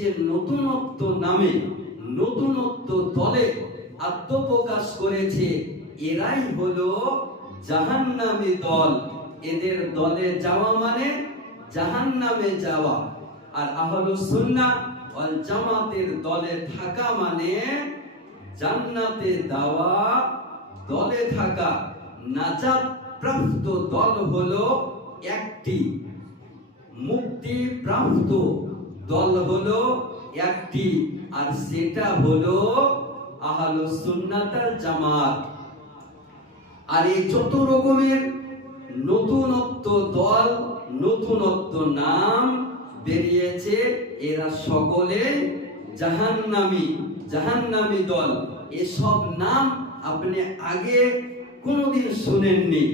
যে নতুনত্ব নামে নতুনত্ব দলে আত্মপ্রকাশ করেছে, এরাই হলো জাহান্নামী দল। এদের দলে যাওয়া মানে জাহান্নামে যাওয়া। আর আহলুস সুন্নাহ ওয়াল জামাতের দলে থাকা মানে জান্নাতে যাওয়া, দলে থাকা। নাজাত প্রাপ্ত দল হলো একটি, মুক্তি প্রাপ্ত দল হলো একটি, আর সেটা হলো আহলুস সুন্নাত ওয়াল জামাত। আর এই যত রকমের নতুনত্ব দল, নতুনত্ব নাম বেরিয়েছে, এরা সকলে জাহান্নামী, জাহান্নামী দল। এসব নাম আপনি আগে কোনোদিন শুনেননি,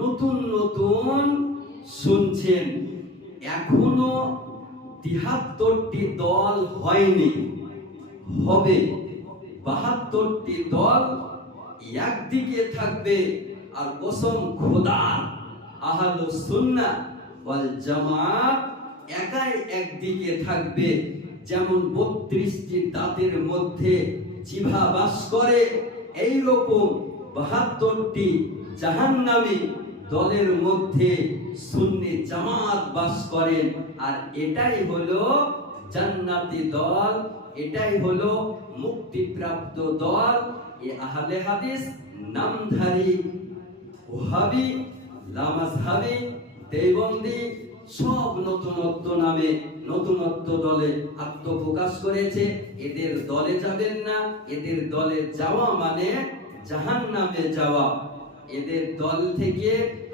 নতুন নতুন শুনছেন। এখনো ৭৩টি দল হয়নি, হবে ৭২টি দল একদিকে থাকবে। আর কসম খোদা, আহলুস সুন্নাহ ওয়াল জামাত একাই একদিকে থাকবে। যেমন ৩২টি দাঁতের মধ্যে জিহ্বা বাস করে, এই রকম ৭২টি জাহান্নামী দলের মধ্যে সুন্নি জামাত বাস করেন। আর এটাই হলো জান্নাতি দল, এটাই হলো মুক্তিপ্রাপ্ত দল। এ আহলে হাদিস নামধারী ওহাবি, লামাজহাবি, দেওবন্দি সব নতুনত্ব নামে নতুনত্ব দলে আত্মপ্রকাশ করেছে। এদের দলে যাবেন না, এদের দলে যাওয়া মানে জাহান্নামে যাওয়া। এদের দল থেকে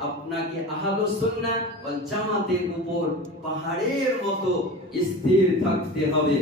আপনাকে আহলুস সুন্নাহ ওয়াল জামাতের উপর পাহাড়ের মতো স্থির থাকতে হবে।